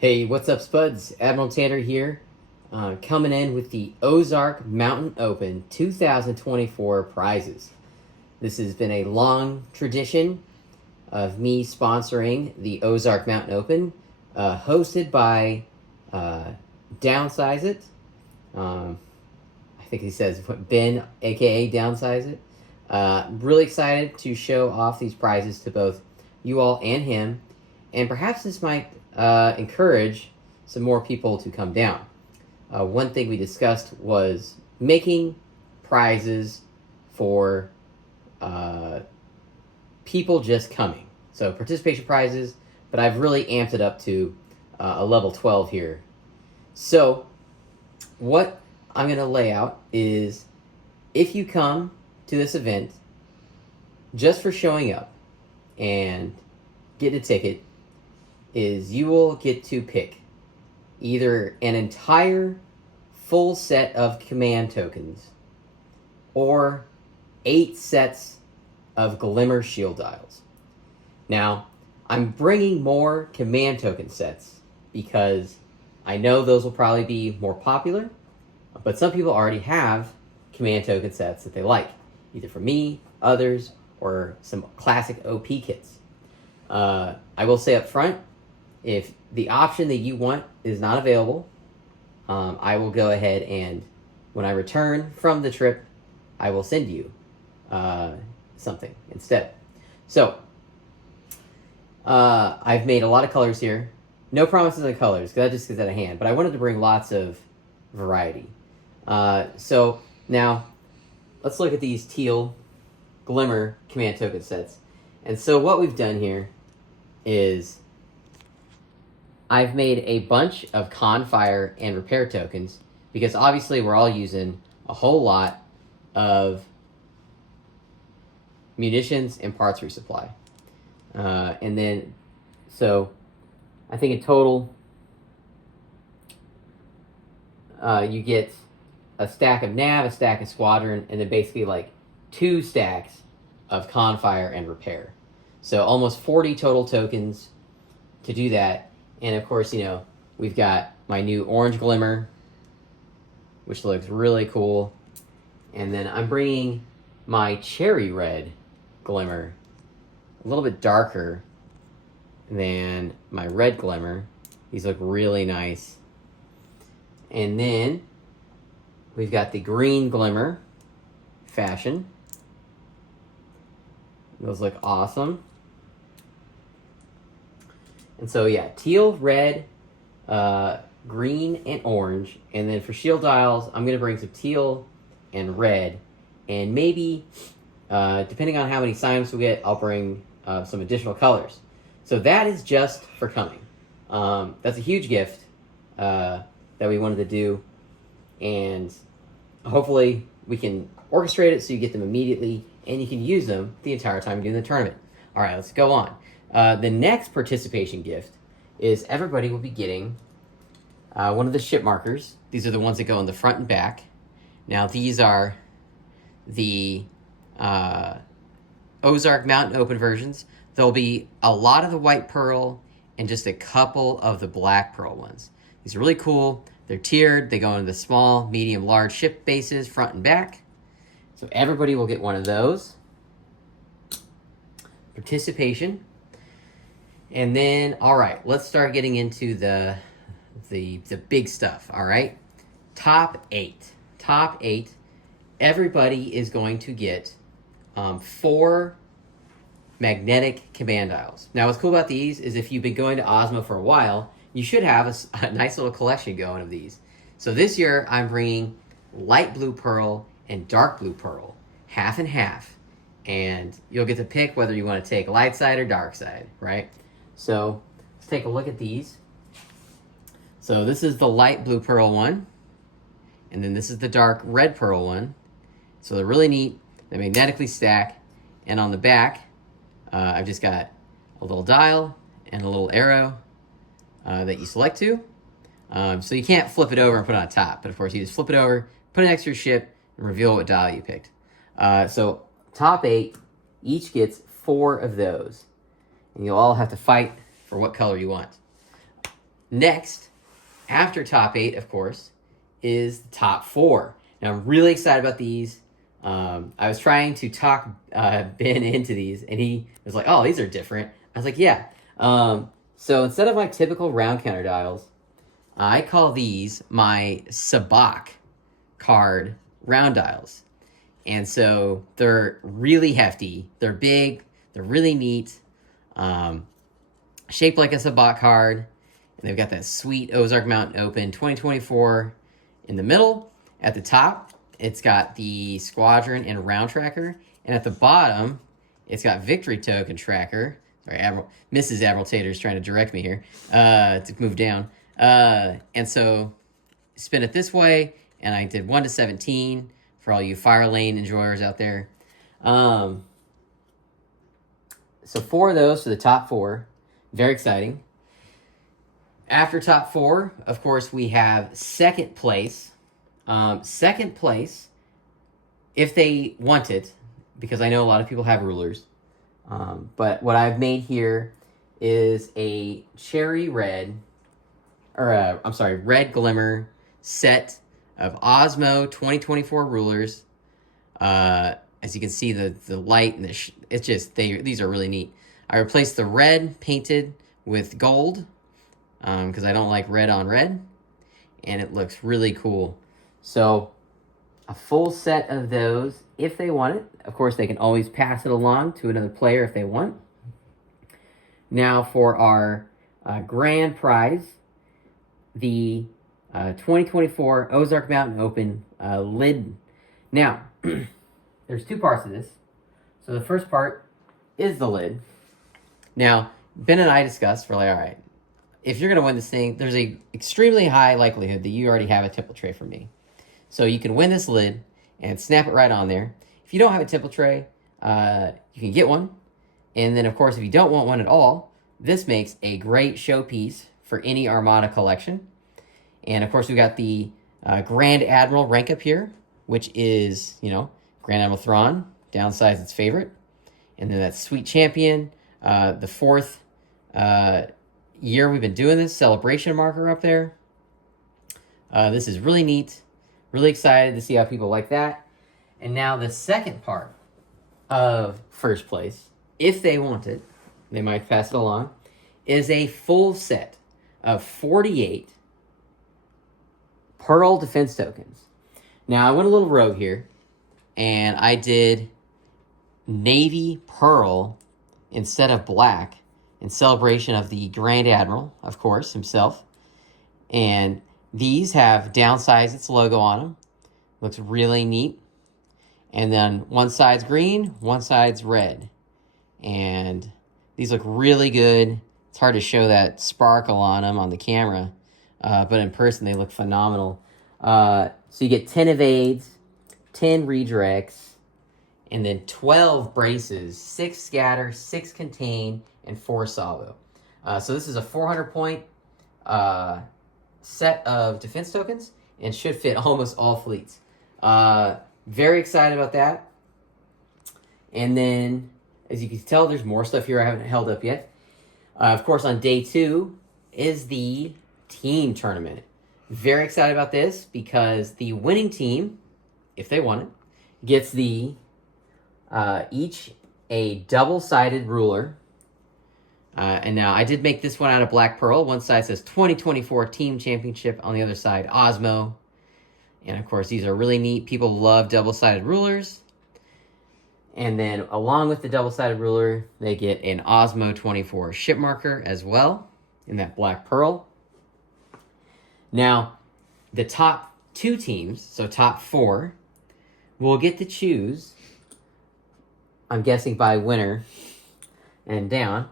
Hey, what's up, Spuds? Admiral Tater here, coming in with the Ozark Mountain Open 2024 prizes. This has been a long tradition of me sponsoring the Ozark Mountain Open, hosted by Downsizeits. I think he says Ben, aka Downsizeits. Really excited to show off these prizes to both you all and him, and perhaps this might encourage some more people to come down. One thing we discussed was making prizes for people just coming. So participation prizes, but I've really amped it up to a level 12 here. So what I'm going to lay out is, if you come to this event just for showing up and getting a ticket, is you will get to pick either an entire full set of command tokens or 8 sets of Glimmer shield dials. Now, I'm bringing more command token sets because I know those will probably be more popular, but some people already have command token sets that they like, either from me, others, or some classic OP kits. I will say up front, if the option that you want is not available, I will go ahead and, when I return from the trip, I will send you something instead. So, I've made a lot of colors here. No promises on colors, because that just gets out of hand. But I wanted to bring lots of variety. So, now, let's look at these teal Glimmer command token sets. And so what we've done here is I've made a bunch of con, fire, and repair tokens, because obviously we're all using a whole lot of munitions and parts resupply. And then, so I think in total, you get a stack of nav, a stack of squadron, and then basically like 2 stacks of con, fire, and repair. So almost 40 total tokens to do that. And of course, you know, we've got my new orange Glimmer, which looks really cool. And then I'm bringing my cherry red Glimmer, a little bit darker than my red Glimmer. These look really nice. And then we've got the green Glimmer fashion. Those look awesome. And so, yeah, teal, red, green, and orange. And then for shield dials, I'm going to bring some teal and red. And maybe, depending on how many signs we get, I'll bring some additional colors. So that is just for coming. That's a huge gift that we wanted to do. And hopefully we can orchestrate it so you get them immediately and you can use them the entire time you're doing the tournament. All right, let's go on. The next participation gift is everybody will be getting one of the ship markers. These are the ones that go in the front and back. Now, these are the Ozark Mountain Open versions. There'll be a lot of the white pearl and just a couple of the black pearl ones. These are really cool. They're tiered. They go into the small, medium, large ship bases, front and back. So everybody will get one of those. Participation. And then, all right, let's start getting into the big stuff, all right? Top 8. Top 8. Everybody is going to get 4 magnetic command dials. Now, what's cool about these is if you've been going to Osmo for a while, you should have a nice little collection going of these. So this year, I'm bringing light blue pearl and dark blue pearl, half and half. And you'll get to pick whether you want to take light side or dark side, right? So let's take a look at these. So this is the light blue pearl one. And then this is the dark red pearl one. So they're really neat. They magnetically stack. And on the back, I've just got a little dial and a little arrow that you select to. So you can't flip it over and put it on top. But of course, you just flip it over, put it next to your ship, and reveal what dial you picked. So top 8, each gets 4 of those. And you'll all have to fight for what color you want. Next, after top 8, of course, is the top 4. Now, I'm really excited about these. I was trying to talk Ben into these, and he was like, oh, these are different. I was like, yeah. So instead of my typical round counter dials, I call these my Sabak card round dials. And so they're really hefty. They're big. They're really neat. Shaped like a Sabak card. And they've got that sweet Ozark Mountain Open 2024 in the middle. At the top, it's got the Squadron and Round Tracker. And at the bottom, it's got Victory Token Tracker. Sorry, Mrs. Admiral Tater is trying to direct me here to move down. And so spin it this way, and I did 1 to 17 for all you Fire Lane enjoyers out there. So 4 of those for the top 4. Very exciting. After top 4, of course, we have second place. Second place, if they want it, because I know a lot of people have rulers. But what I've made here is a cherry red, red glimmer set of Osmo 2024 rulers. As you can see, the light and it's just these are really neat. I replaced the red painted with gold because I don't like red on red, and it looks really cool. So a full set of those if they want it. Of course, they can always pass it along to another player if they want. Now for our grand prize, the 2024 Ozark Mountain Open lid. Now, there's 2 parts of this. So the first part is the lid. Now, Ben and I discussed, we're like, all right, if you're going to win this thing, there's a extremely high likelihood that you already have a temple tray from me. So you can win this lid and snap it right on there. If you don't have a temple tray, you can get one. And then, of course, if you don't want one at all, this makes a great showpiece for any Armada collection. And, of course, we got the Grand Admiral rank up here, which is, Grand Admiral Thrawn, Downsizeits' favorite. And then that Sweet Champion, the 4th year we've been doing this, celebration marker up there. This is really neat. Really excited to see how people like that. And now the second part of first place, if they want it, they might pass it along, is a full set of 48 Pearl defense tokens. Now, I went a little rogue here, and I did Navy Pearl instead of black in celebration of the Grand Admiral, of course, himself. And these have Downsizeits logo on them. Looks really neat. And then one side's green, one side's red. And these look really good. It's hard to show that sparkle on them on the camera. But in person, they look phenomenal. So you get 10 evades, 10 redirects, and then 12 braces, 6 scatter, 6 contain, and 4 salvo. So this is a 400-point set of defense tokens and should fit almost all fleets. Very excited about that. And then, as you can tell, there's more stuff here I haven't held up yet. Of course, on day 2 is the team tournament. Very excited about this because the winning team, if they want it, gets the each a double-sided ruler. And now I did make this one out of Black Pearl. One side says 2024 Team Championship. On the other side, Osmo. And of course, these are really neat. People love double-sided rulers. And then along with the double-sided ruler, they get an Osmo 24 ship marker as well in that Black Pearl. Now, the top 2 teams, so top 4, will get to choose, I'm guessing by winner and down,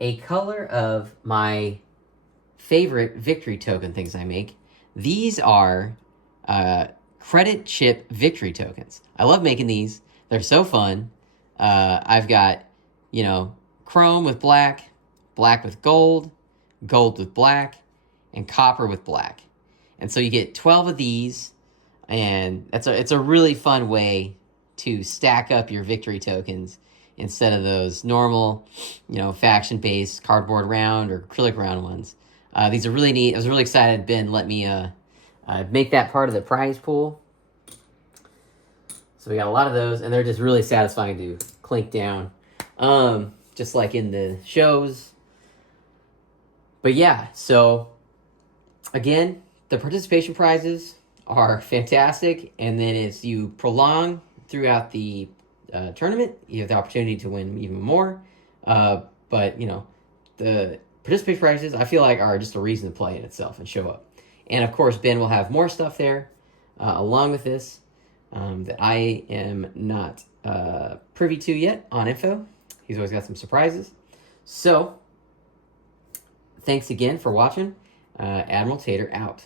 a color of my favorite victory token things I make. These are credit chip victory tokens. I love making these. They're so fun. I've got, chrome with black, black with gold, gold with black, and copper with black. And so you get 12 of these, and it's a really fun way to stack up your victory tokens instead of those normal, faction-based cardboard round or acrylic round ones. These are really neat. I was really excited Ben let me make that part of the prize pool. So we got a lot of those, and they're just really satisfying to clink down, just like in the shows. But yeah, so again, the participation prizes are fantastic, and then as you prolong throughout the tournament, you have the opportunity to win even more. But, you know, the participation prizes, I feel like, are just a reason to play in itself and show up. And, of course, Ben will have more stuff there along with this that I am not privy to yet on info. He's always got some surprises. So, thanks again for watching. Admiral Tater out.